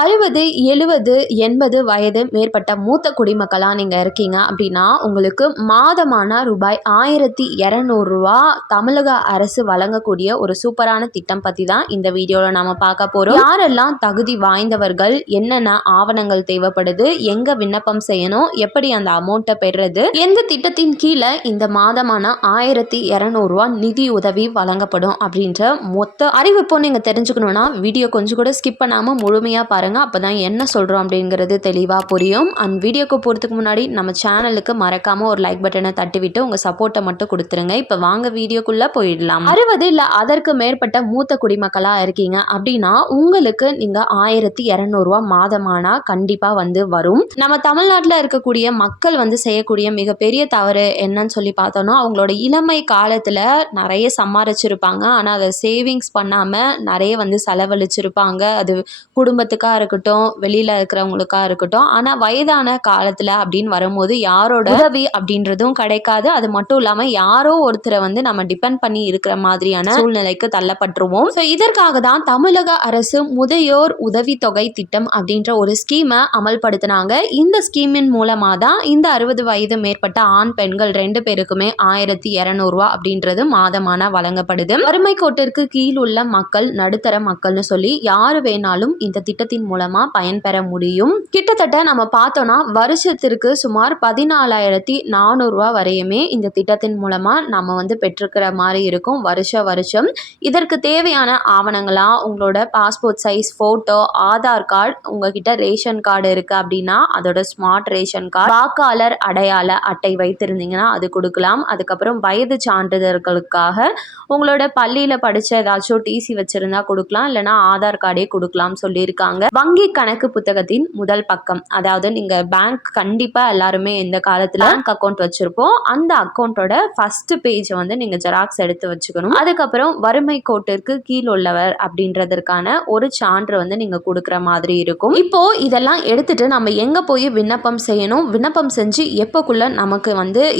60, 70, 80 வயது மேற்பட்ட மூத்த குடிமக்களாக நீங்கள் இருக்கீங்க அப்படின்னா உங்களுக்கு மாதமான ரூபாய் 1200 தமிழக அரசு வழங்கக்கூடிய ஒரு சூப்பரான திட்டம் பற்றி தான் இந்த வீடியோவில் நாம் பார்க்க போகிறோம். யாரெல்லாம் தகுதி வாய்ந்தவர்கள், என்னென்ன ஆவணங்கள் தேவைப்படுது, எங்கே விண்ணப்பம் செய்யணும், எப்படி அந்த அமௌண்ட்டை பெறுறது, எந்த திட்டத்தின் கீழே இந்த மாதமான 1200 நிதி உதவி வழங்கப்படும் அப்படின்ற மொத்த அறிவிப்போ நீங்கள் தெரிஞ்சுக்கணுன்னா வீடியோ கொஞ்சம் கூட ஸ்கிப் பண்ணாமல் முழுமையாக பாருங்க. அப்பதான் என்ன சொல்றோம் அப்படிங்கிறது தெளிவா புரியும். அண்ட் வீடியோக்கு போறதுக்கு முன்னாடி நம்ம சேனலுக்கு மறக்காம ஒரு லைக் பட்டனை தட்டிவிட்டு உங்க சப்போர்ட்டை மட்டும் கொடுத்துருங்க. இப்ப வாங்க வீடியோக்குள்ள போயிடலாம். 60 இல்ல அதற்கு மேற்பட்ட மூத்த குடிமக்களா இருக்கீங்க அப்படின்னா உங்களுக்கு நீங்க 1200 மாதமானா கண்டிப்பா வரும். நம்ம தமிழ்நாட்டில் இருக்கக்கூடிய மக்கள் செய்யக்கூடிய மிகப்பெரிய தவறு என்னன்னு சொல்லி பார்த்தோம்னா, அவங்களோட இளமை காலத்துல நிறைய சம்பாரிச்சிருப்பாங்க. ஆனா அதை சேவிங்ஸ் பண்ணாம நிறைய செலவழிச்சிருப்பாங்க. அது குடும்பத்துக்காக இருக்கட்டும், வெளியில இருக்கிறவங்களுக்கா இருக்கட்டும். ஆனா வயதான காலத்துல அப்படின்னு வரும்போது யாரோட உதவி அப்படின்றதும் கிடைக்காது. அது மட்டும் இல்லாம யாரோ ஒருத்தரை நம்ம டிபெண்ட் பண்ணி இருக்கிற மாதிரியான சூழ்நிலைக்கு தள்ளப்பட்டுருவோம். இதற்காக தான் தமிழக அரசு முதியோர் உதவித்தொகை திட்டம் அப்படின்ற ஒரு ஸ்கீமை அமல்படுத்தினாங்க. இந்த ஸ்கீமின் மூலமா தான் இந்த 60 வயது மேற்பட்ட ஆண் பெண்கள் 2 பேருக்குமே 1200 அப்படின்றது மாதமான வழங்கப்படுது. வறுமை கோட்டிற்கு கீழ் உள்ள மக்கள், நடுத்தர மக்கள்னு சொல்லி யாரு வேணாலும் இந்த திட்டத்தின் மூலமா பயன்பெற முடியும். கிட்டத்தட்ட நம்ம பார்த்தோம்னா வருஷத்திற்கு சுமார் 14,400 வரையுமே இந்த திட்டத்தின் மூலமா நம்ம பெற்றிருக்கிற மாதிரி இருக்கும். வருஷம் இதற்கு தேவையான ஆவணங்களா உங்களோட passport size photo, Aadhaar card, உங்ககிட்ட ரேஷன் கார்டு இருக்கு அப்படின்னா அதோட ஸ்மார்ட் ரேஷன் கார்டு, வாக்காளர் அடையாள அட்டை வைத்திருந்தீங்கன்னா அது கொடுக்கலாம். அதுக்கப்புறம் வயது சான்றிதழ்களுக்காக உங்களோட பள்ளியில படிச்ச ஏதாச்சும் டிசி வச்சிருந்தா கொடுக்கலாம், இல்லைன்னா ஆதார் கார்டே கொடுக்கலாம் சொல்லியிருக்காங்க. வங்கி கணக்கு புத்தகத்தின் முதல் பக்கம், அதாவது நீங்க பேங்க் கண்டிப்பா எல்லாருமே இந்த காலத்துல பேங்க் அக்கௌண்ட் வச்சிருப்போம். அந்த அக்கௌண்டோட ஃபர்ஸ்ட் பேஜ் நீங்க ஜெராக்ஸ் எடுத்து வச்சுக்கணும். அதுக்கப்புறம் வறுமை கோட்டிற்கு கீழ் உள்ளவர் அப்படின்றதற்கான ஒரு சான்று நீங்க கொடுக்குற மாதிரி இருக்கும். இப்போ இதெல்லாம் எடுத்துட்டு நம்ம எங்க போய் விண்ணப்பம் செய்யணும், விண்ணப்பம் செஞ்சு எப்பக்குள்ள நமக்கு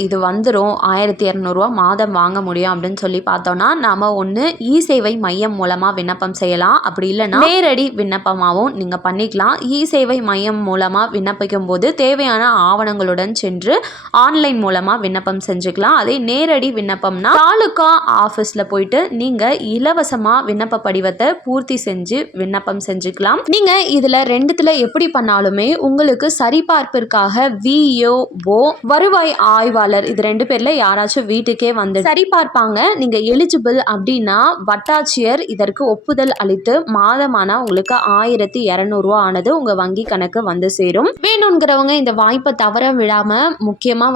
இது வந்துரும் 1200 மாதம் வாங்க முடியும் அப்படின்னு சொல்லி பார்த்தோம்னா, நாம ஒன்று இ சேவை மையம் மூலமா விண்ணப்பம் செய்யலாம். அப்படி இல்லைன்னா நேரடி விண்ணப்பமாகவும் நீங்க பண்ணிக்கலாம். இ சேவை மையம் மூலமா விண்ணப்பிக்கும் போது தேவையான ஆவணங்களுடன் சென்று ஆன்லைன் மூலமா விண்ணப்பம் செஞ்சுக்கலாம். அதே நேரடி விண்ணப்பம்னா தாலுகா ஆபீஸ்ல போயிட்டு நீங்க இலவசமா விண்ணப்ப படிவத்தை பூர்த்தி செஞ்சு விண்ணப்பம் செஞ்சுக்கலாம். நீங்க இதுல ரெண்டுத்துல எப்படி பண்ணாலுமே உங்களுக்கு சரிபார்ப்பிற்காக விஓ, வருவாய் ஆய்வாளர், இது 2 பேர்ல யாராச்சும் வீட்டுக்கே சரிபார்ப்பாங்க. நீங்க எலிஜிபிள் அப்படின்னா வட்டாட்சியர் இதற்கு ஒப்புதல் அளித்து மாதமானா உங்களுக்கு 1200 ஆனது உங்க வங்கி கணக்கு சேரும். வேணுங்கிறவங்க இந்த வாய்ப்பை தவற விடாம முக்கியமா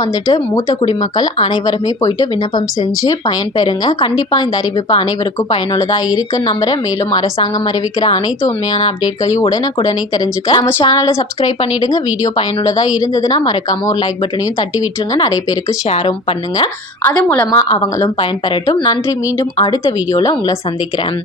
மூத்த குடிமக்கள் அனைவருமே போயிட்டு விண்ணப்பம் செஞ்சு பயன்பெறுங்க. கண்டிப்பா இந்த அறிவிப்பு அனைவருக்கும் பயனுள்ளதா இருக்குன்னு நம்புறேன். மேலும் அரசாங்கம் அறிவிக்கிற அனைத்து உண்மையான அப்டேட்களையும் உடனுக்குடனே தெரிஞ்சுக்க நம்ம சேனலை சப்ஸ்கிரைப் பண்ணிடுங்க. வீடியோ பயனுள்ளதா இருந்ததுன்னா மறக்காம ஒரு லைக் பட்டனையும் தட்டி விட்டுருங்க. நிறைய பேருக்கு ஷேரும் பண்ணுங்க. அது மூலமா அவங்களும் பயன்பெறட்டும். நன்றி. மீண்டும் அடுத்த வீடியோல உங்களை சந்திக்கிறேன்.